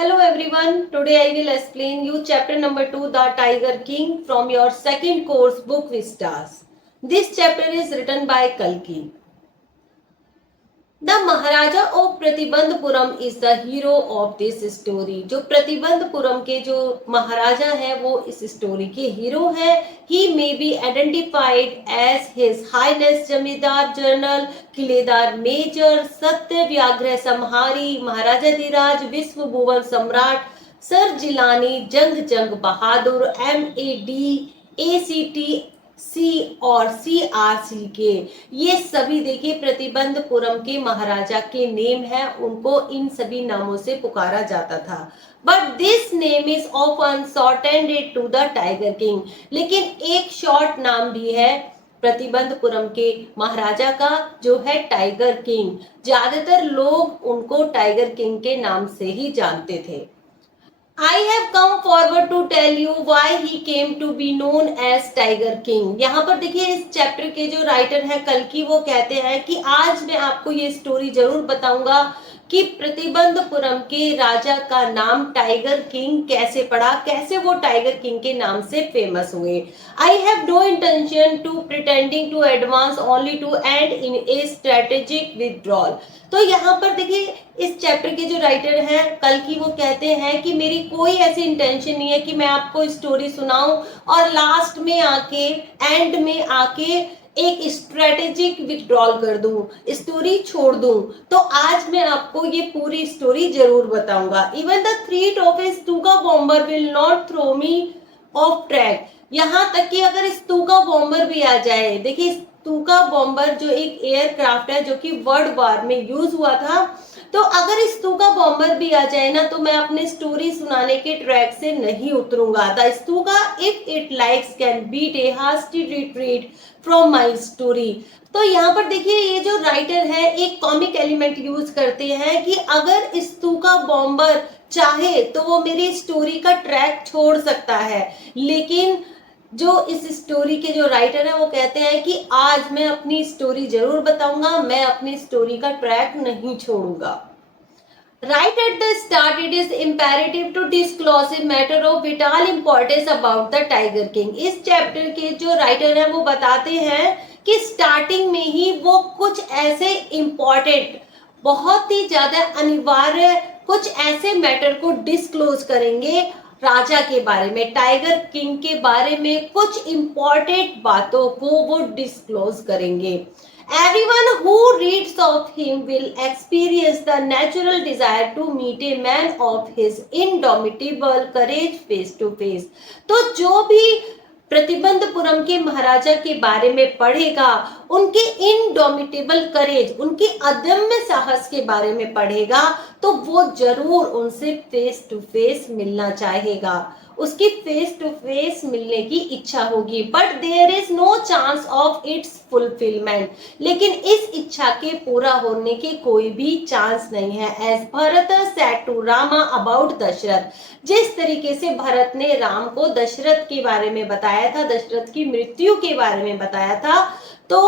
Hello everyone, today I will explain you chapter number 2, The Tiger King from your second course book Vistas. This chapter is written by Kalki. The Maharaja of Pratibandapuram is the hero of this story. जो प्रतिबंधपुरम के जो महाराजा है वो इस story के hero है। He may be identified as his highness Jamidar general Khiledar major Satya Vyaghra संहारी महाराजा धीराज विश्व भुवन सम्राट सर जिलानी जंग जंग बहादुर MAD ACT और CRC के, ये सभी देखिए प्रतिबंधपुरम के महाराजा के नेम है। उनको इन सभी नामों से पुकारा जाता था। But this name is often shortened to the tiger king. लेकिन एक शॉर्ट नाम भी है प्रतिबंधपुरम के महाराजा का, जो है टाइगर किंग। ज्यादातर लोग उनको टाइगर किंग के नाम से ही जानते थे। I have come forward to tell you why he came to be known as Tiger King। यहाँ पर देखिए इस चैप्टर के जो राइटर हैं कल्कि, वो कहते हैं कि आज मैं आपको ये स्टोरी जरूर बताऊंगा कि प्रतिबंधपुरम के राजा का नाम टाइगर किंग कैसे पड़ा, कैसे वो टाइगर किंग के नाम से फेमस हुए। I have no intention to pretending to advance only to end in a strategic withdrawal. तो यहाँ पर देखिए इस चैप्टर के जो राइटर हैं कल्कि, वो कहते हैं कि मेरी कोई ऐसी इंटेंशन नहीं है कि मैं आपको स्टोरी सुनाऊं और लास्ट में आके एंड में आके एक स्ट्रेटेजिक विथड्रॉल कर दूं, स्टोरी छोड़ दूं। तो आज मैं आपको ये पूरी स्टोरी जरूर बताऊंगा। Even the threat of a Stuka bomber will not throw me off track. यहाँ तक कि अगर स्तूका बॉम्बर भी आ जाए, देखिए स्तूका बॉम्बर जो एक एयरक्राफ्ट है जो कि वर्ल्ड वॉर में यूज हुआ था, तो अगर स्तूका बॉम्बर भी आ जाए ना तो मैं अपने स्टोरी सुनाने के ट्रैक से नहीं उतरूंगा। The Stuka if it likes can beat a hasty retreat from my story. तो यहाँ पर देखिए ये जो राइटर है एक कॉमिक एलिमेंट यूज करते हैं कि अगर स्तूका बॉम्बर चाहे तो वो मेरी स्टोरी का ट्रैक छोड़ सकता है, लेकिन जो इस स्टोरी के जो राइटर है वो कहते हैं कि आज मैं अपनी स्टोरी जरूर बताऊंगा, मैं अपनी स्टोरी का ट्रैक नहीं छोड़ूंगा। Right at the start, it is imperative to disclose a matter of vital importance about the Tiger King। इस चैप्टर के जो राइटर हैं वो बताते हैं कि स्टार्टिंग में ही वो कुछ ऐसे इम्पोर्टेंट, बहुत ही ज्यादा अनिवार्य कुछ ऐसे मैटर को डिस्क्लोज करेंगे राजा के बारे में, टाइगर किंग के बारे में कुछ इम्पोर्टेंट बातों को वो डिस्क्लोज करेंगे। Everyone who reads of him will experience the natural desire to meet a man of his indomitable courage face to face। तो जो भी प्रतिबंधपुरम के महाराजा के बारे में पढ़ेगा, उनके इनडोमिटेबल करेज, उनके अदम्य साहस के बारे में पढ़ेगा, तो वो जरूर उनसे फेस टू फेस मिलना चाहेगा, उसकी फेस टू फेस मिलने की इच्छा होगी। But there is no chance of its fulfilment. लेकिन इस इच्छा के पूरा होने के कोई भी चांस नहीं है। As Bharat said to Rama about Dasharatha. जिस तरीके से भरत ने राम को दशरथ के बारे में बताया था, दशरथ की मृत्यु के बारे में बताया था, तो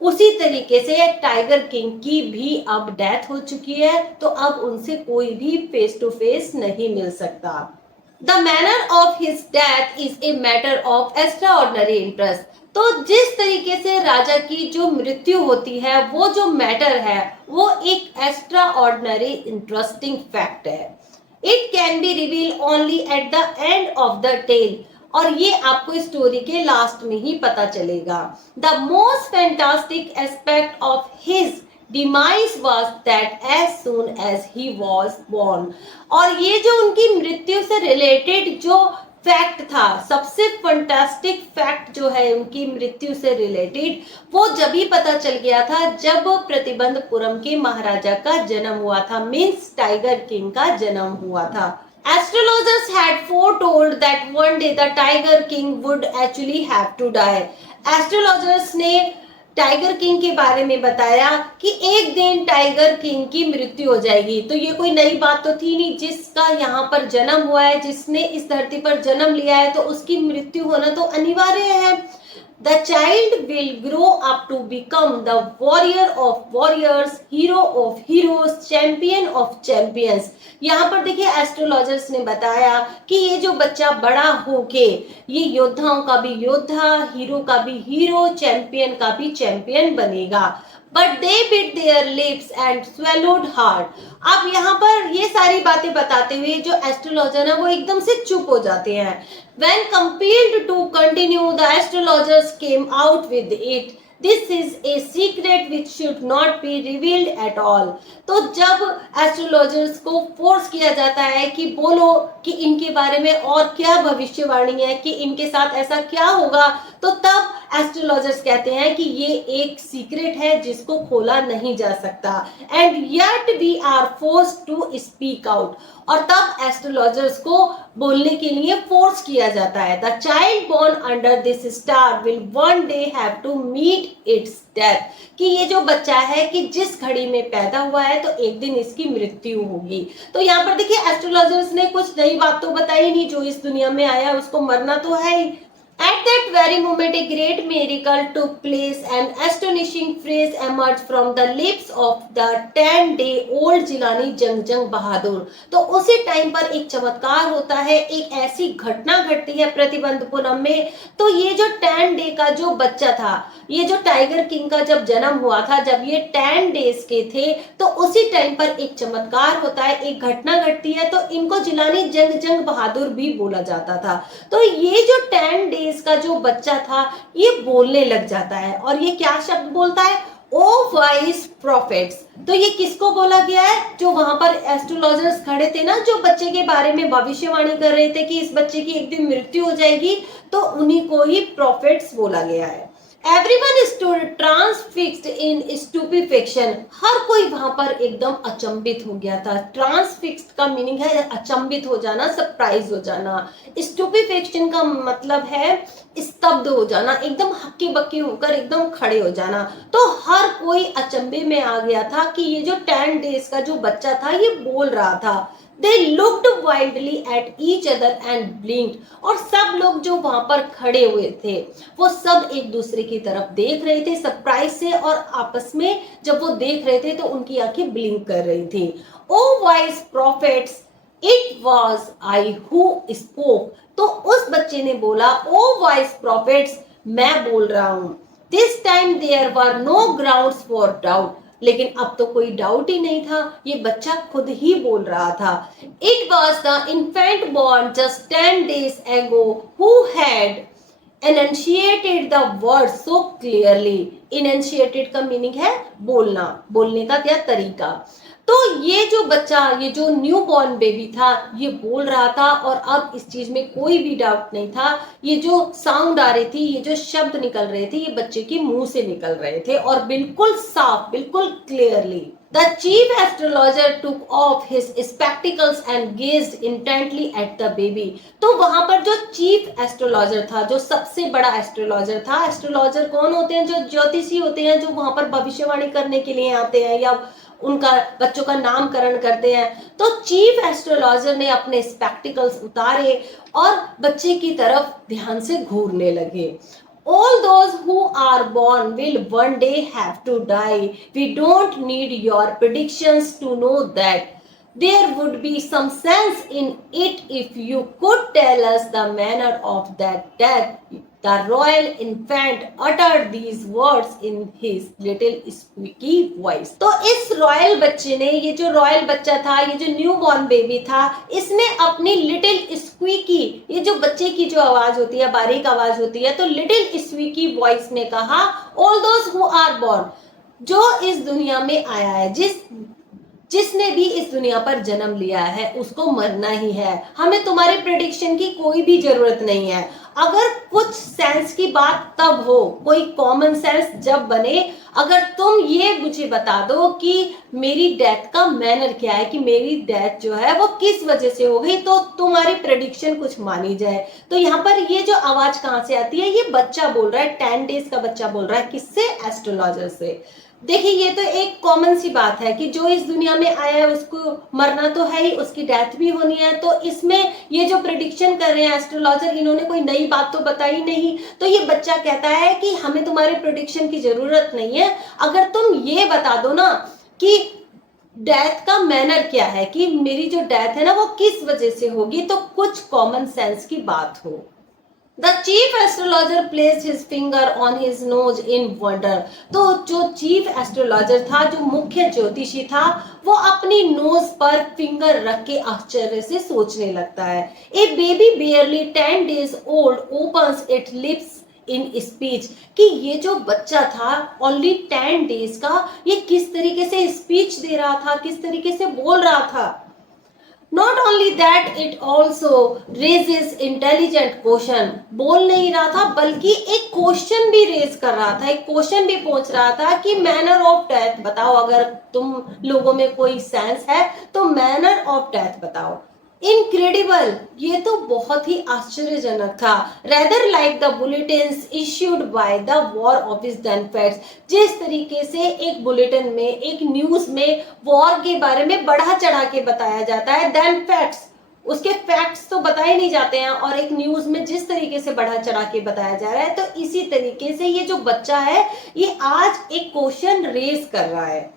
उसी तरीके से टाइगर किंग की भी अब डेथ हो चुकी है, तो अब उनसे कोई भी फेस टू फेस नहीं मिल सकता। The manner of his death is a matter of extraordinary interest। तो जिस तरीके से राजा की जो मृत्यु होती है, वो जो मैटर है वो एक एक्स्ट्रा ऑर्डिनरी इंटरेस्टिंग फैक्ट है। It can be reveal only at the end of the tale, और ये आपको स्टोरी के लास्ट में ही पता चलेगा। The most fantastic aspect of his demise was that as soon as he was born. और ये जो उनकी मृत्यु से रिलेटेड जो फैक्ट था, सबसे फंटास्टिक फैक्ट जो है उनकी मृत्यु से रिलेटेड, वो जब ही पता चल गया था जब प्रतिबंधपुरम के महाराजा का जन्म हुआ था, मीन्स टाइगर किंग का जन्म हुआ था। Astrologers had foretold that one day the Tiger King would actually have to die। Astrologers ने टाइगर किंग के बारे में बताया कि एक दिन टाइगर किंग की मृत्यु हो जाएगी। तो ये कोई नई बात तो थी नहीं, जिसका यहाँ पर जन्म हुआ है, जिसने इस धरती पर जन्म लिया है, तो उसकी मृत्यु होना तो अनिवार्य है। The child will grow up to become the warrior of warriors, hero of heroes, champion of champions. यहाँ पर देखिए एस्ट्रोलॉजर्स ने बताया कि ये जो बच्चा बड़ा होके ये योद्धाओं का भी योद्धा, हीरो का भी हीरो, चैंपियन का भी चैंपियन बनेगा. But they bit there lips and swallowed hard. अब यहाँ पर ये सारी बातें बताते हुए जो एस्ट्रोलॉजर है वो एकदम से चुप हो जाते हैं. When compelled to continue, the astrologers came out with it. This is a secret which should not be revealed at all. तो जब एस्ट्रोलॉजर्स को फोर्स किया जाता है कि बोलो कि इनके बारे में और क्या भविष्यवाणी है, कि इनके साथ ऐसा क्या होगा, तो तब एस्ट्रोलॉजर्स कहते हैं कि ये एक सीक्रेट है जिसको खोला नहीं जा सकता. And yet we are forced to speak out. और तब एस्ट्रोलॉजर्स को बोलने के लिए फोर्स किया जाता है. The child born under this star will one day have to meet its death. कि ये जो बच्चा है कि जिस घड़ी में पैदा हुआ है तो एक दिन इसकी मृत्यु होगी. तो यहाँ पर देखिए एस्ट्रोलॉजर्स ने कुछ नई बात तो बताई नहीं, जो इस दुनिया में आया उसको मरना तो है ही. At that very moment, a great miracle took place. An astonishing phrase emerged from the lips of the 10-day-old Jilani जंग बहादुर. तो उसी टाइम पर एक चमत्कार होता है, एक ऐसी घटना घटती है प्रतिबंधपुरम में. तो ये जो 10 डे का जो बच्चा था, ये जो टाइगर किंग का जब जन्म हुआ था, जब ये 10 डेज के थे, तो उसी टाइम पर एक चमत्कार होता है, एक घटना घटती है. तो इनको जिलानी जंग बहादुर भी बोला जाता था. तो ये जो 10 डेज का जो बच्चा था ये बोलने लग जाता है. और ये क्या शब्द बोलता है? ओ वाइस प्रॉफिट्स. तो ये किसको बोला गया है? जो वहां पर एस्ट्रोलॉजर्स खड़े थे ना, जो बच्चे के बारे में भविष्यवाणी कर रहे थे कि इस बच्चे की एक दिन मृत्यु हो जाएगी, तो उन्हीं को ही प्रॉफिट्स बोला गया है. Everyone stood transfixed in stupefaction. हर कोई वहां पर एकदम अचंभित हो गया था. ट्रांसफिक्स्ड का मीनिंग है अचंभित हो जाना, सरप्राइज हो जाना. स्टूपिफेक्शन का मतलब है स्तब्ध हो जाना, एकदम हक्के बक्के होकर एकदम खड़े हो जाना. तो हर कोई अचंभे में आ गया था कि ये जो 10 डेज का जो बच्चा था ये बोल रहा था. They looked wildly at each other and blinked. और सब लोग जो वहां पर खड़े हुए थे वो सब एक दूसरे की तरफ देख रहे थे सरप्राइज से, और आपस में जब वो देख रहे थे तो उनकी आंखें ब्लिंक कर रही थी. O wise prophets, it was I who spoke. तो उस बच्चे ने बोला, ओ वाइज प्रॉफिट्स, मैं बोल रहा हूं. This time there were no grounds for doubt. लेकिन अब तो कोई डाउट ही नहीं था, ये बच्चा खुद ही बोल रहा था. It was the infant born just 10 days ago who had enunciated the word so clearly. enunciated का मीनिंग है बोलना, बोलने का क्या तरीका. तो ये जो बच्चा, ये जो न्यू बॉर्न बेबी था, ये बोल रहा था और अब इस चीज में कोई भी डाउट नहीं था. ये जो साउंड आ रही थी, ये जो शब्द निकल रहे थे, ये बच्चे के मुंह से निकल रहे थे और बिल्कुल साफ, बिल्कुल clearly. The chief astrologer took off his spectacles and gazed intently at the baby. तो वहां पर जो चीफ एस्ट्रोलॉजर था, जो सबसे बड़ा एस्ट्रोलॉजर था. एस्ट्रोलॉजर कौन होते हैं? जो ज्योतिषी होते हैं, जो वहां पर भविष्यवाणी करने के लिए आते हैं या उनका बच्चों का नामकरण करते हैं. तो चीफ एस्ट्रोलॉजर ने अपने स्पेक्टिकल्स उतारे और बच्चे की तरफ ध्यान से घूरने लगे. All those who are born will one day have to die. We don't need your predictions to know that. There would be some sense in it if you could tell us the manner of that death. The royal infant uttered these words in his little squeaky voice. तो इस royal बच्चे ने, ये जो royal बच्चा था, ये जो न्यू बॉर्न बेबी था, इसने अपनी लिटिल स्क्वीकी, ये जो बच्चे की जो आवाज होती है, बारीक आवाज होती है, तो लिटिल स्क्वीकी वॉइस ने कहा, all those who are born, जो इस दुनिया में आया है, जिसने भी इस दुनिया पर जन्म लिया है, उसको मरना ही है. हमें तुम्हारे प्रेडिक्शन की कोई भी जरूरत नहीं है. अगर कुछ सेंस की बात तब हो, कोई कॉमन सेंस जब बने, अगर तुम ये मुझे बता दो कि मेरी डेथ का मैनर क्या है, कि मेरी डेथ जो है वो किस वजह से हो गई, तो तुम्हारी प्रेडिक्शन कुछ मानी जाए. तो यहाँ पर ये जो आवाज कहाँ से आती है? ये बच्चा बोल रहा है, 10 डेज का बच्चा बोल रहा है. किससे? एस्ट्रोलॉजर से. देखिए ये तो एक कॉमन सी बात है कि जो इस दुनिया में आया है उसको मरना तो है ही, उसकी डेथ भी होनी है। तो इसमें ये जो प्रिडिक्शन कर रहे हैं एस्ट्रोलॉजर, इन्होंने कोई नई बात तो बताई नहीं। तो ये बच्चा कहता है कि हमें तुम्हारे प्रिडिक्शन की जरूरत नहीं है, अगर तुम ये बता दो ना कि डेथ का मैनर क्या है, कि मेरी जो डेथ है ना वो किस वजह से होगी, तो कुछ कॉमन सेंस की बात हो। The chief astrologer placed his finger on his nose in wonder. तो जो चीफ एस्ट्रोलॉजर था, जो मुख्य ज्योतिषी था, वो अपनी नोज पर फिंगर रख के आश्चर्य से सोचने लगता है। A baby barely 10 days old opens its lips in speech, कि ये जो बच्चा था ओनली 10 डेज का, ये किस तरीके से स्पीच दे रहा था, किस तरीके से बोल रहा था। Not only that, it also raises intelligent question. बोल नहीं रहा था बल्कि एक क्वेश्चन भी रेज कर रहा था, एक क्वेश्चन भी पूछ रहा था कि मैनर ऑफ डेथ बताओ, अगर तुम लोगों में कोई सेंस है तो मैनर ऑफ डेथ बताओ। इनक्रेडिबल, ये तो बहुत ही आश्चर्यजनक था। Rather like the bulletins issued by the war office than facts, जिस तरीके से एक बुलेटिन में, एक न्यूज में वॉर के बारे में बढ़ा चढ़ा के बताया जाता है, देन फैक्ट्स, उसके फैक्ट्स तो बताए नहीं जाते हैं, और एक न्यूज में जिस तरीके से बढ़ा चढ़ा के बताया जा रहा है, तो इसी तरीके से ये जो बच्चा है ये आज एक क्वेश्चन रेज कर रहा है।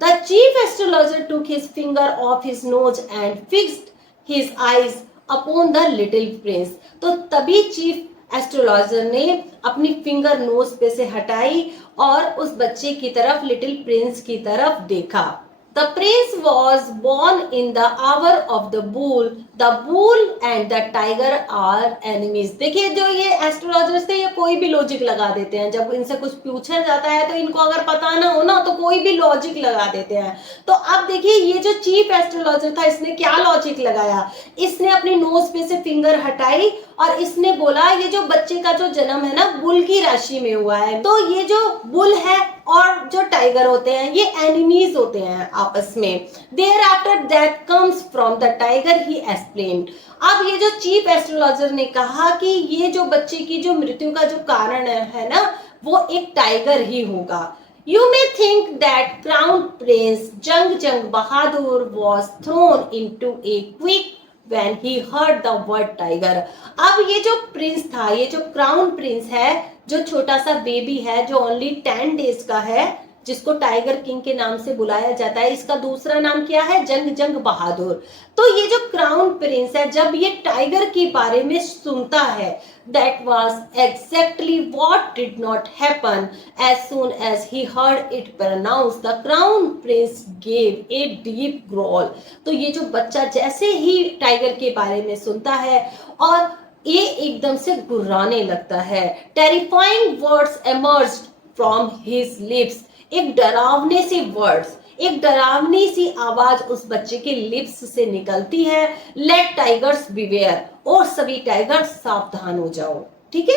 The chief astrologer took his finger of his nose and fixed his eyes upon the little prince. तो तभी चीफ एस्ट्रोलॉजर ने अपनी फिंगर नोज पे से हटाई और उस बच्चे की तरफ, लिटिल प्रिंस की तरफ देखा। The prince was born in the hour of the bull. The bull and the tiger are enemies. देखिए जो ये एस्ट्रोलॉजर्स थे ये कोई भी लॉजिक लगा देते हैं, जब इनसे कुछ पूछा जाता है तो इनको अगर पता ना हो ना तो कोई भी लॉजिक लगा देते हैं। तो अब देखिए ये जो चीफ एस्ट्रोलॉजर था इसने क्या लॉजिक लगाया, इसने अपनी नोज पे से फिंगर हटाई और इसने बोला ये जो बच्चे का जो जन्म है ना बुल की राशि में हुआ है, तो ये जो बुल है और जो टाइगर होते हैं ये एनिमीज होते हैं आपस में। There after that comes from the tiger, he explained. अब ये जो चीफ एस्ट्रोलॉजर ने कहा कि ये जो बच्चे की जो मृत्यु का जो कारण है ना वो एक टाइगर ही होगा। You may think that Crown Prince Jung Bahadur was thrown into a quick when he heard the word tiger. अब ये जो प्रिंस था, ये जो क्राउन प्रिंस है, जो छोटा सा बेबी है, जो ओनली 10 डेज का है, जिसको टाइगर किंग के नाम से बुलाया जाता है, इसका दूसरा नाम क्या है, जंग बहादुर। तो ये जो क्राउन प्रिंस है जब ये टाइगर के बारे में सुनता है, that was exactly what did not happen. As soon as he heard it pronounced, the crown prince gave a deep growl. तो ये जो बच्चा जैसे ही टाइगर के बारे में सुनता है और ये एकदम से गुर्राने लगता है। Terrifying words emerged from his lips. एक डरावने सी वर्ड्स, एक डरावनी सी आवाज उस बच्चे के लिप्स से निकलती है। लेट टाइगर्स बिवेयर, और सभी टाइगर सावधान हो जाओ। ठीक है,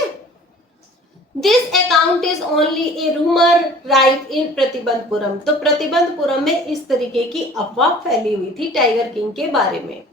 this account is only a rumour rife in Pratibandhapuram. तो प्रतिबंधपुरम में इस तरीके की अफवाह फैली हुई थी टाइगर किंग के बारे में।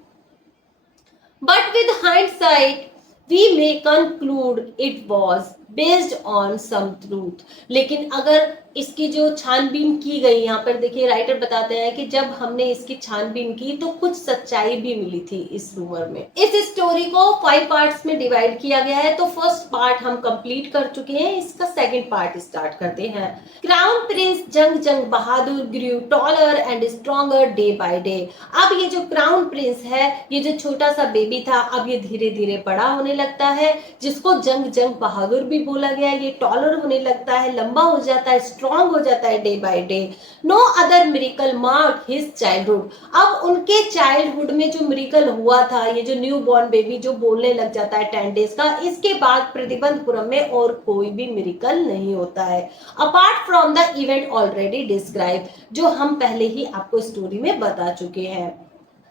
But with hindsight we may conclude it was based on some truth. लेकिन अगर इसकी जो छानबीन की गई, यहाँ पर देखिए राइटर बताते हैं कि जब हमने इसकी छानबीन की तो कुछ सच्चाई भी मिली थी इस रूमर में। इस स्टोरी को 5 पार्ट्स में डिवाइड किया गया है। तो फर्स्ट पार्ट हम कंप्लीट कर चुके हैं, इसका सेकंड पार्ट स्टार्ट करते हैं। Crown prince Jung Bahadur grew taller and stronger day by day. अब ये जो क्राउन प्रिंस है, ये जो छोटा सा बेबी था, अब ये धीरे धीरे बड़ा होने लगता है, जिसको जंग बहादुर भी बोला गया है। ये टॉलर होने लगता है, लंबा हो जाता है, स्ट्रॉन्ग हो जाता है day by day. No other miracle mark his childhood. अब उनके चाइल्डहुड में जो मिरेकल हुआ था, ये जो न्यू बॉर्न बेबी जो बोलने लग जाता है 10 डेज का, इसके बाद प्रतिबंधपुरम में और कोई भी मिरेकल नहीं होता है apart from the event already describe, जो हम पहले ही आपको स्टोरी में बता चुके हैं।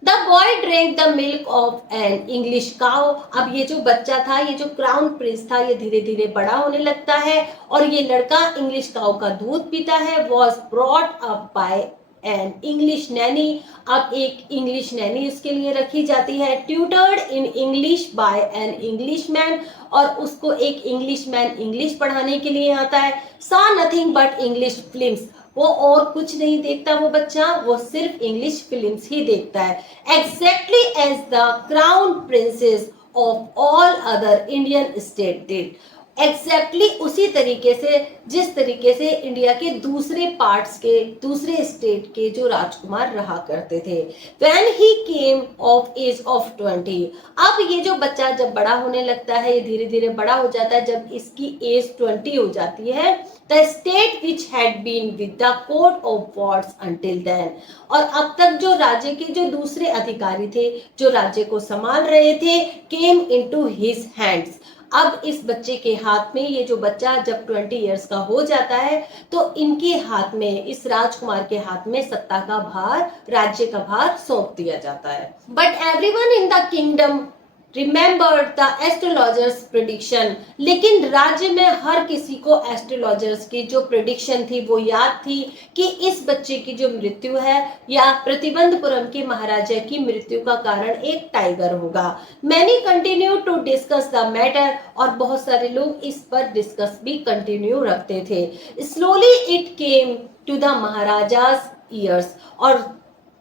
The boy drank the milk of an English cow. अब ये जो बच्चा था, ये जो क्राउन प्रिंस था, ये धीरे धीरे बड़ा होने लगता है और ये लड़का इंग्लिश काउ का दूध पीता है। Was brought up by an English nanny. अब एक इंग्लिश नैनी उसके लिए रखी जाती है। Tutored in English by an Englishman, और उसको एक इंग्लिशमैन इंग्लिश पढ़ाने के लिए आता है। Saw nothing but English films. वो और कुछ नहीं देखता वो बच्चा, वो सिर्फ इंग्लिश फिल्म्स ही देखता है। Exactly as the crown princes of all other Indian state did. Exactly उसी तरीके से जिस तरीके से इंडिया के दूसरे पार्ट्स के, दूसरे स्टेट के जो राजकुमार रहा करते थे। When he came of age of 20, अब ये जो बच्चा जब बड़ा होने लगता है, ये धीरे धीरे बड़ा हो जाता है, जब इसकी एज 20 हो जाती है, the state which had been with the court of wards until then, और अब तक जो राज्य के जो दूसरे अधिकारी थे, जो राज्य को संभाल रहे थे, came into his hands। अब इस बच्चे के हाथ में, ये जो बच्चा जब 20 इयर्स का हो जाता है, तो इनके हाथ में, इस राजकुमार के हाथ में सत्ता का भार, राज्य का भार सौंप दिया जाता है। But everyone in the kingdom remembered the astrologers prediction, लेकिन राज्य में हर किसी को एस्ट्रोलॉजर्स की जो प्रेडिक्शन थी वो याद थी कि इस बच्चे की जो मृत्यु है, या प्रतिबंधपुरम के महाराजा की मृत्यु का कारण एक टाइगर होगा। Many continue to discuss the matter, और बहुत सारे लोग इस पर डिस्कस भी कंटिन्यू रखते थे। Slowly it came to the Maharaja's ears, और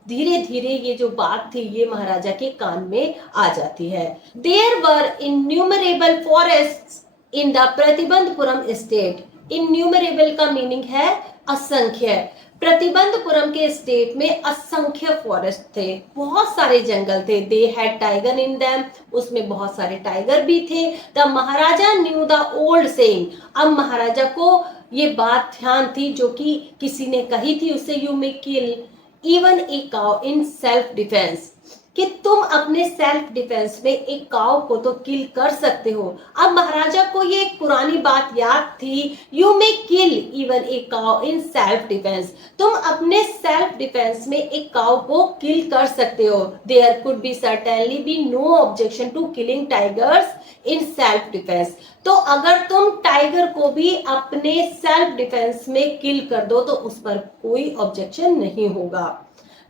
धीरे धीरे ये जो बात थी ये महाराजा के कान में आ जाती है। There were innumerable forests in the Pratibandapuram state. Innumerable का मीनिंग है असंख्य। प्रतिबंधपुरम के स्टेट में असंख्य फॉरेस्ट थे, बहुत सारे जंगल थे। They had tiger in them, उसमें बहुत सारे टाइगर भी थे। The Maharaja new the old saying, अब महाराजा को ये बात ध्यान थी जो कि किसी ने कही थी उससे, you may kill even a cow in self defence, कि तुम अपने सेल्फ डिफेंस में एक काउ को तो किल कर सकते हो। अब महाराजा को ये एक पुरानी बात याद थी, you may kill even a cow in self defence, तुम अपने सेल्फ डिफेंस में एक काउ को किल कर सकते हो। There could be certainly be no objection to killing tigers in self defence, तो अगर तुम टाइगर को भी अपने सेल्फ डिफेंस में किल कर दो तो उस पर कोई ऑब्जेक्शन नहीं होगा।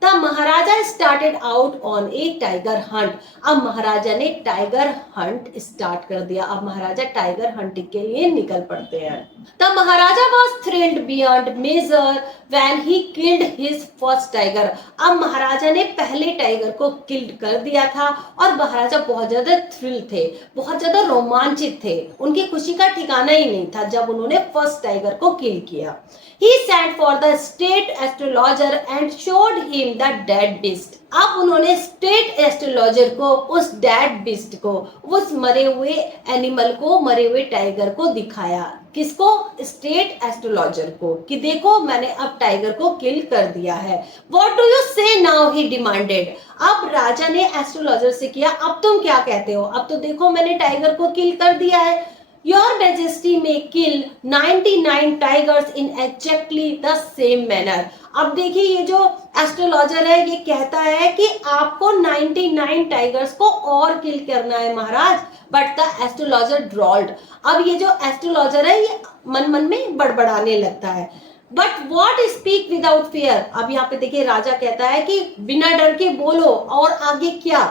The Maharaja started out on A tiger Hunt, अब महाराजा ने टाइगर हंट स्टार्ट कर दिया। अब महाराजा टाइगर हंटिंग के लिए निकल पड़ते हैं। The Maharaja was thrilled beyond measure when he killed his first tiger, अब महाराजा ने पहले टाइगर को किल्ड कर दिया था और महाराजा बहुत ज्यादा थ्रिल थे, बहुत ज्यादा रोमांचित थे, उनकी खुशी का ठिकाना ही नहीं था जब उन्होंने फर्स्ट टाइगर को किल किया। He sent for the state astrologer and showed him the dead beast, अब उन्होंने स्टेट एस्ट्रोलॉजर को, उस डेड बिस्ट को, उस मरे हुए एनिमल को, मरे हुए टाइगर को दिखाया। किसको? स्टेट एस्ट्रोलॉजर को, कि देखो मैंने अब टाइगर को किल कर दिया है। What do you say now? he demanded, अब राजा ने एस्ट्रोलॉजर से किया, अब तुम क्या कहते हो? अब तो देखो मैंने टाइगर को किल कर दिया है। Your Majesty may kill 99 tigers in exactly the same manner, अब देखिए ये जो एस्ट्रोलॉजर है ये कहता है कि आपको 99 टाइगर्स को और किल करना है महाराज। बट द एस्ट्रोलॉजर ड्रॉल्ड, अब ये जो एस्ट्रोलॉजर है ये मन मन में बड़बड़ाने लगता है। But what speak without fear, अब यहाँ पे देखिए राजा कहता है कि बिना डर के बोलो, और आगे क्या?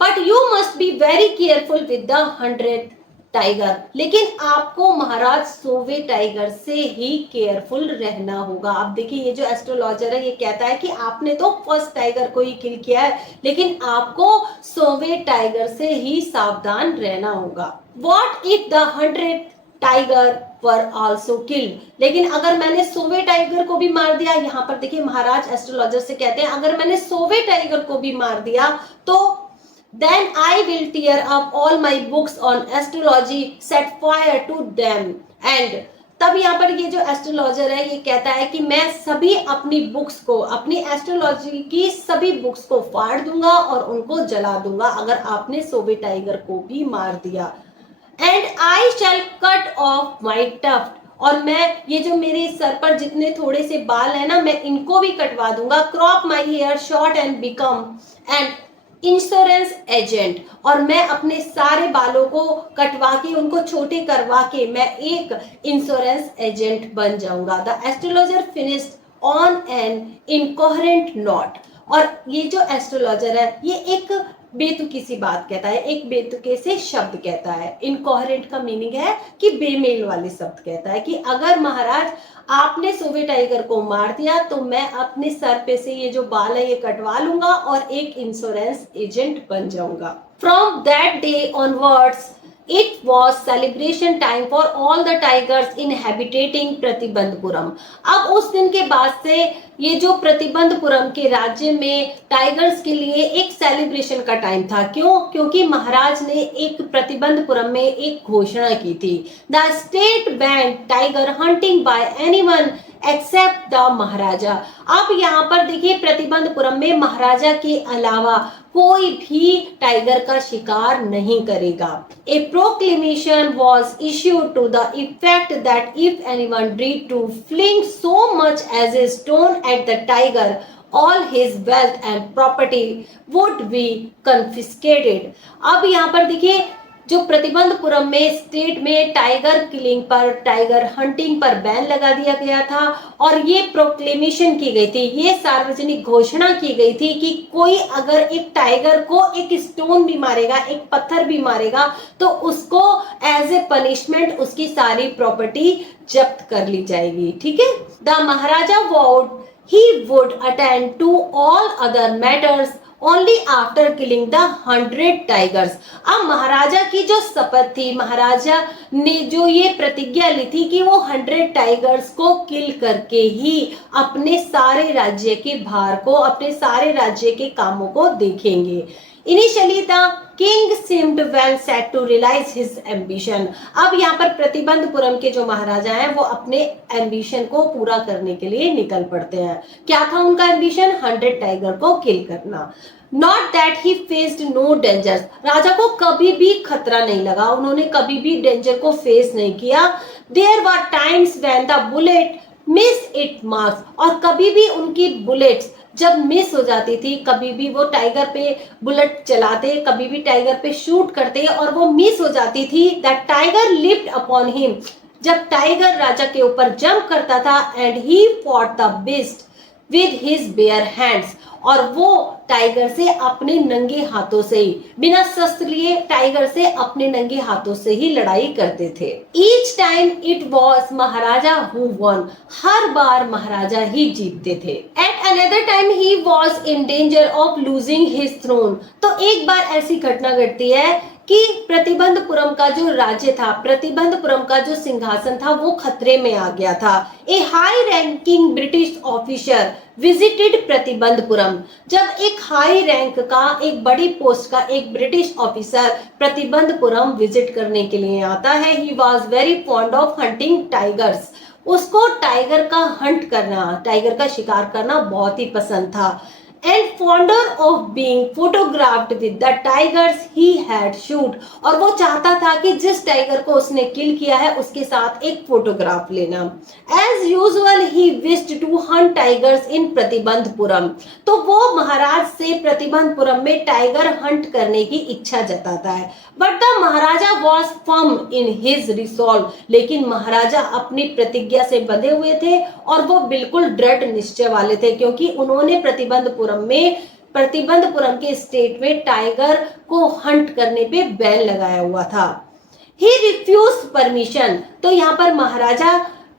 But you must be very careful with the 100th tiger, लेकिन आपको महाराज 100वें टाइगर से ही केयरफुल रहना होगा। अब देखिए ये जो एस्ट्रोलॉजर है ये कहता है कि आपने तो फर्स्ट टाइगर को ही किल किया है, लेकिन आपको 100वें टाइगर से ही सावधान रहना होगा। What if the 100th tiger were also killed, लेकिन अगर मैंने 100वें टाइगर को भी मार दिया, यहाँ पर देखिए महाराज एस्ट्रोलॉजर से कहते हैं अगर मैंने 100वें टाइगर को भी मार दिया तो then I will tear up all my books on astrology, set fire to them, and तब यहाँ पर ये जो एस्ट्रोलॉजर है ये कहता है कि मैं सभी अपनी बुक्स को, अपनी एस्ट्रोलॉजी की सभी बुक्स को फाड़ दूंगा और उनको जला दूंगा अगर आपने 100वें टाइगर को भी मार दिया। And I shall cut off my tuft, और मैं ये जो मेरे सर पर जितने थोड़े से बाल है ना मैं इनको भी कटवा दूंगा। Crop my hair short and become and insurance agent, और मैं अपने सारे बालों को कटवा के उनको छोटे करवा के मैं एक इंश्योरेंस एजेंट बन जाऊंगा। The astrologer finished on an incoherent note, और ये जो एस्ट्रोलॉजर है ये एक बेतुकी सी बात कहता है, एक बेतुके से शब्द कहता है। इनकोहेरेंट का मीनिंग है कि बेमेल वाले शब्द कहता है कि अगर महाराज आपने सुबह टाइगर को मार दिया तो मैं अपने सर पे से ये जो बाल है ये कटवा लूंगा और एक इंश्योरेंस एजेंट बन जाऊंगा। From that day onwards It was celebration time for all the tigers inhabiting Pratibandapuram. अब उस दिन के बाद से ये जो प्रतिबंधपुरम के राज्य में टाइगर्स के लिए एक सेलिब्रेशन का टाइम था। क्यों? क्योंकि महाराज ने एक प्रतिबंधपुरम में एक घोषणा की थी, the state banned tiger hunting by anyone except the Maharaja. अब यहाँ पर देखिए प्रतिबंधपुरम में महाराजा के अलावा कोई भी टाइगर का शिकार नहीं करेगा। A proclamation was issued to the effect that if anyone dared to fling so much as a stone at the tiger all his wealth and property would be confiscated। अब यहाँ पर देखिए जो प्रतिबंधपुरम में स्टेट में टाइगर किलिंग पर, tiger hunting पर ban लगा दिया गया था और ये प्रोक्लेमेशन की गई थी, ये सार्वजनिक घोषणा की गई थी कि कोई अगर एक टाइगर को एक स्टोन भी मारेगा, एक पत्थर भी मारेगा तो उसको एज ए पनिशमेंट उसकी सारी प्रॉपर्टी जब्त कर ली जाएगी। ठीक है। द महाराजा वोड he would attend to all other matters only after killing the 100 tigers। अब महाराजा की जो शपथ थी, महाराजा ने जो ये प्रतिज्ञा ली थी कि वो 100 टाइगर्स को किल करके ही अपने सारे राज्य के भार को, अपने सारे राज्य के कामों को देखेंगे। Initially the king seemed well set to realize his ambition। अब यहाँ पर प्रतिबंधपुरम के जो महाराजा हैं वो अपने एम्बिशन को पूरा करने के लिए निकल पड़ते हैं। क्या था उनका एम्बिशन? 100 टाइगर को किल करना। Not that he faced no dangers। राजा को कभी भी खतरा नहीं लगा, उन्होंने कभी भी डेंजर को फेस नहीं किया। There were times when the bullet missed its marks। और कभी भी उनकी बुलेट्स जब मिस हो जाती थी, कभी भी वो टाइगर पे बुलेट चलाते, कभी भी टाइगर पे शूट करते और वो मिस हो जाती थी, that tiger lift upon him. जब टाइगर राजा के ऊपर जंप करता था and he fought the beast with his bare hands. और वो टाइगर से अपने नंगे हाथों से ही, बिना शस्त्र लिए टाइगर से अपने नंगे हाथों से ही लड़ाई करते थे। Each time it was Maharaja who won. हर बार महाराजा ही जीतते थे। At another time he was in danger of losing his throne. तो एक बार ऐसी घटना घटती है कि प्रतिबंधपुरम का जो राज्य था, प्रतिबंधपुरम का जो सिंहासन था वो खतरे में आ गया था। A high ranking British officer visited Pratibandhapuram. जब एक हाई रैंक का, एक बड़ी पोस्ट का एक ब्रिटिश ऑफिसर प्रतिबंधपुरम विजिट करने के लिए आता है, he was very fond of hunting tigers. उसको टाइगर का हंट करना, टाइगर का शिकार करना बहुत ही पसंद था। And fonder of being photographed with the tigers he had shoot। और वो चाहता था कि जिस टाइगर को उसने किल किया है उसके साथ एक फोटोग्राफ लेना। As usual he wished to hunt tigers in Pratibandapuram. तो वो महाराज से प्रतिबंधपुरम में टाइगर हंट करने की इच्छा जताता है। But the Maharaja was firm in his resolve। लेकिन महाराजा अपनी प्रतिज्ञा से बंधे हुए थे और वो बिल्कुल दृढ़ निश्चय वाले थे, क्योंकि उन्होंने प्रतिबंधपुरम के स्टेट में टाइगर को हंट करने पे बैन लगाया हुआ था। He refuse permission. तो यहाँ पर महाराजा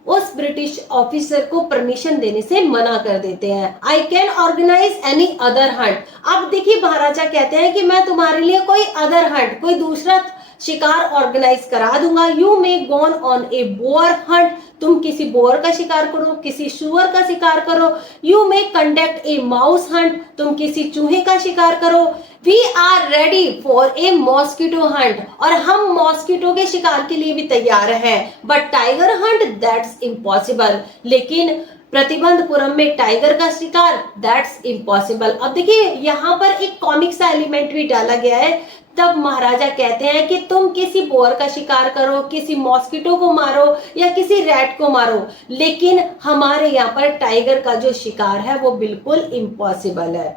उस ब्रिटिश ऑफिसर को परमिशन देने से मना कर देते हैं। I can organise any other hunt. अब देखिए महाराजा कहते हैं कि मैं तुम्हारे लिए कोई अदर हंट, कोई दूसरा शिकार ऑर्गेनाइज करा दूंगा। You may gone on a boar hunt. तुम किसी बोअर का शिकार करो, किसी शुअर का शिकार करो। You may conduct a mouse hunt. तुम किसी चूहे का शिकार करो। We are ready for a mosquito hunt. और हम मॉस्किटो के शिकार के लिए भी तैयार हैं। But tiger Hunt that's impossible. लेकिन प्रतिबंधपुरम में टाइगर का शिकार दैट्स इम्पॉसिबल। अब देखिए यहाँ पर एक कॉमिक सा एलिमेंट भी डाला गया है। तब महाराजा कहते हैं कि तुम किसी बोअर का शिकार करो, किसी मॉस्किटो को मारो या किसी रैट को मारो, लेकिन हमारे यहाँ पर टाइगर का जो शिकार है वो बिल्कुल इम्पॉसिबल है।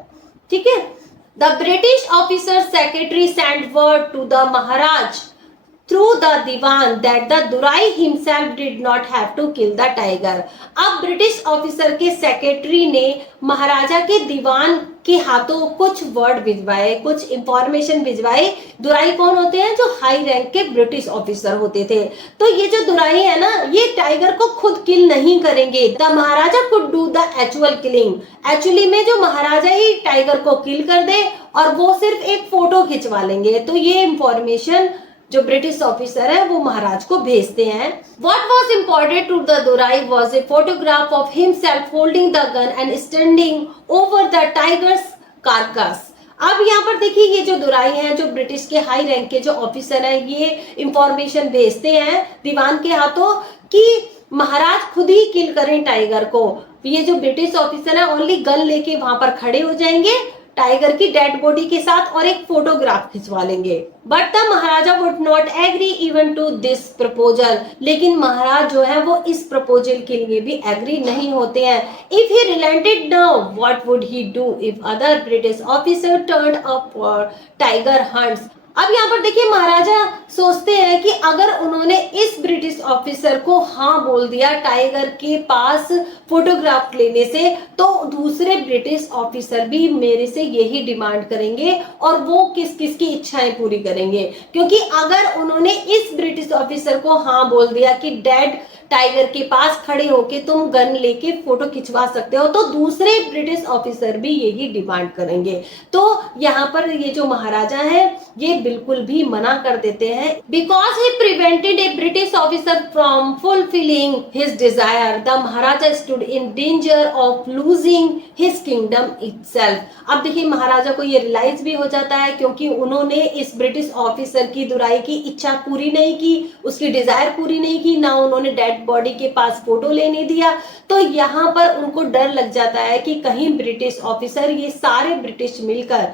ठीक है। The British officer secretary send word to the Maharaj through the divan that the Durai himself did not have to kill the tiger। अब ब्रिटिश ऑफिसर के सेक्रेटरी ने महाराजा के दीवान के हाथों कुछ वर्ड भिजवाए, कुछ इंफॉर्मेशन भिजवाए। दुराई कौन होते हैं? जो हाई रैंक के ब्रिटिश ऑफिसर होते थे। तो ये जो दुराई है ना, ये टाइगर को खुद किल नहीं करेंगे। The Maharaja could do the actual killing. Actually में जो महाराजा ही टाइगर को किल कर दे और वो सिर्फ एक फोटो खिंचवा लेंगे। तो ये इंफॉर्मेशन जो ब्रिटिश ऑफिसर है वो महाराज को भेजते हैं। What was important to the Durai was a photograph of himself holding the gun and standing over the tiger's carcass. अब यहाँ पर देखिए, ये जो दुराई हैं, जो ब्रिटिश के हाई रैंक के जो ऑफिसर हैं, ये इंफॉर्मेशन भेजते हैं दीवान के हाथों कि महाराज खुद ही किल करें टाइगर को। ये जो ब्रिटिश ऑफिसर है ओनली गन लेके वहां पर खड़े हो जाएंगे टाइगर की डेड बॉडी के साथ और एक फोटोग्राफ खिंचवा लेंगे। But the Maharaja would not agree even to this proposal. लेकिन महाराज जो है वो इस प्रपोजल के लिए भी एग्री नहीं होते हैं। If he relented now, what would he do if other British officer turned up for tiger hunts. अब यहाँ पर देखिए, महाराजा सोचते हैं कि अगर उन्होंने इस ब्रिटिश ऑफिसर को हाँ बोल दिया टाइगर के पास फोटोग्राफ लेने से, तो दूसरे ब्रिटिश ऑफिसर भी मेरे से यही डिमांड करेंगे और वो किस किस की इच्छाएं पूरी करेंगे। क्योंकि अगर उन्होंने इस ब्रिटिश ऑफिसर को हाँ बोल दिया कि डेड टाइगर के पास खड़े होके तुम गन लेके फोटो खिंचवा सकते हो, तो दूसरे ब्रिटिश ऑफिसर भी यही डिमांड करेंगे। तो यहाँ पर ये जो महाराजा है ये बिल्कुल भी मना कर देते हैं। Because he prevented A British officer from fulfilling his Dzire, the Maharaja stood in danger of losing his kingdom itself. अब देखिए, महाराजा को ये रियलाइज भी हो जाता है क्योंकि उन्होंने इस ब्रिटिश ऑफिसर की दुराई की इच्छा पूरी नहीं की, उसकी डिजायर पूरी नहीं की, ना उन्होंने डेड बॉडी के पास फोटो लेने दिया। तो यहाँ पर उनको डर लग जाता है कि कहीं ब्रिटिश ऑफिसर, ये सारे ब्रिटिश मिलकर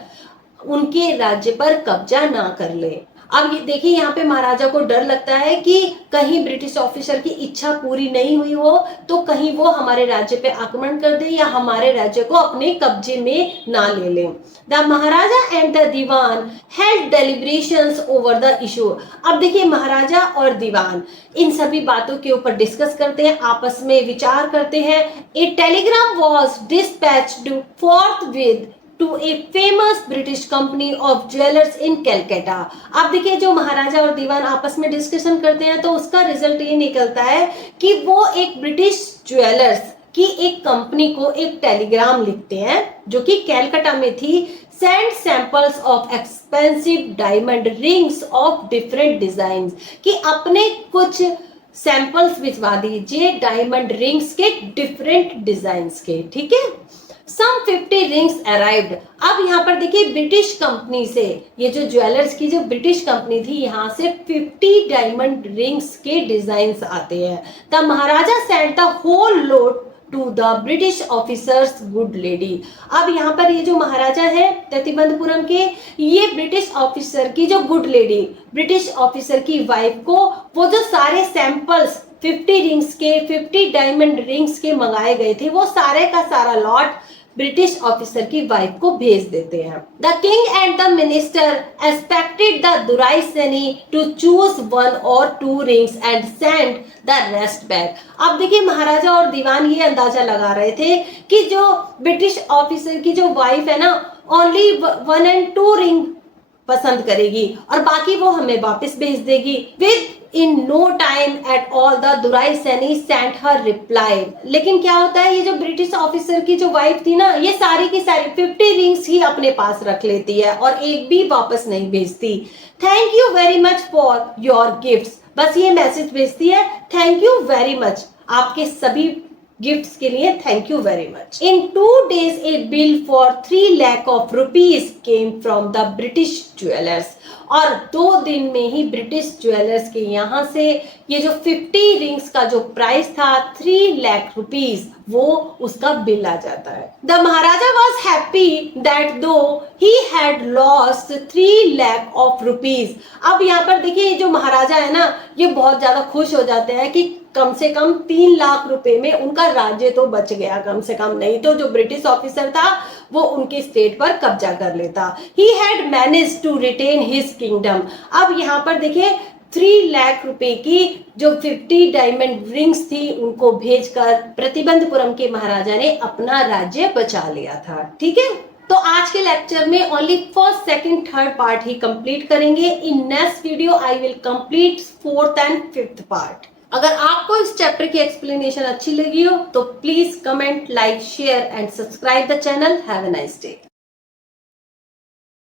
उनके राज्य पर कब्जा ना कर ले। अब ये देखिए, यहाँ पे महाराजा को डर लगता है कि कहीं ब्रिटिश ऑफिसर की इच्छा पूरी नहीं हुई हो तो कहीं वो हमारे राज्य पे आक्रमण कर दे या हमारे राज्य को अपने कब्जे में ना ले ले। The Maharaja and the Dewan held deliberations over the issue. अब देखिए, महाराजा और दीवान इन सभी बातों के ऊपर डिस्कस करते हैं, आपस में विचार करते हैं। A telegram was dispatched forthwith to a famous British company of jewelers in Calcutta। अब देखिए, जो महाराजा और दीवान आपस में डिस्कशन करते हैं तो उसका रिजल्ट ये निकलता है कि वो एक ब्रिटिश ज्वेलर्स की एक कंपनी को एक टेलीग्राम लिखते हैं जो कि कैलकाटा में थी। Send samples of expensive diamond rings of different design, कि अपने कुछ सैंपल्स भिजवा दीजिए डायमंड रिंग्स के डिफरेंट डिजाइन्स के। ठीक है, Some 50 rings arrived। अब यहाँ पर देखिए, ब्रिटिश कंपनी से, ये जो ज्वेलर्स की जो ब्रिटिश कंपनी थी, यहाँ से 50 डायमंड रिंग्स के डिजाइन आते हैं। The Maharaja send the whole load to the British officers good lady. अब यहाँ पर ये जो महाराजा है प्रतिबंधपुरम के, ये ब्रिटिश ऑफिसर की जो गुड लेडी, ब्रिटिश ऑफिसर की वाइफ को वो जो सारे सैंपल्स 50 रिंग्स के, 50 डायमंड रिंग्स के मंगाए गए थे, वो सारे का सारा लॉट ब्रिटिश ऑफिसर की वाइफ को भेज देते हैं। The king and the minister expected the Durai Sani to choose 1 or 2 rings and send the rest back. अब देखिए, महाराजा और दीवान ये अंदाजा लगा रहे थे कि जो ब्रिटिश ऑफिसर की जो वाइफ है ना, ओनली 1 and 2 रिंग पसंद करेगी और बाकी वो हमें वापस भेज देगी। Within no time at all the Durai Sani sent her reply. लेकिन क्या होता है, ये जो ब्रिटिश ऑफिसर की जो वाइफ थी ना, ये सारी की सारी 50 रिंग्स ही अपने पास रख लेती है और एक भी वापस नहीं भेजती। Thank you very much for your gifts, बस ये मैसेज भेजती है, थैंक यू वेरी मच, आपके सभी गिफ्ट्स के लिए thank you very much. In 2 days A bill for 3 lakh of rupees came from the British jewellers. और 2 दिन में ही ब्रिटिश ज्वेलर्स के यहाँ से ये जो 50 रिंग्स का जो प्राइस था 3 लाख रुपीज, वो उसका बिल आ जाता है। The Maharaja was happy that though he had lost 3 lakh of rupees. अब यहाँ पर देखिए, ये जो महाराजा है ना, ये बहुत ज्यादा खुश हो जाते हैं कि कम से कम 3 लाख रुपए में उनका राज्य तो बच गया, कम से कम, नहीं तो जो ब्रिटिश ऑफिसर था वो उनके स्टेट पर कब्जा कर लेता। He had manage to retain his kingdom. अब यहाँ पर देखिए, 3 लाख रुपए की जो 50 डायमंड रिंग्स थी उनको भेजकर प्रतिबंधपुरम के महाराजा ने अपना राज्य बचा लिया था। ठीक है, तो आज के लेक्चर में only first, second, third part ही कंप्लीट करेंगे। In next video I will complete fourth and fifth part. अगर आपको इस चैप्टर की एक्सप्लेनेशन अच्छी लगी हो तो please comment, like, share and subscribe the channel. Have a nice day.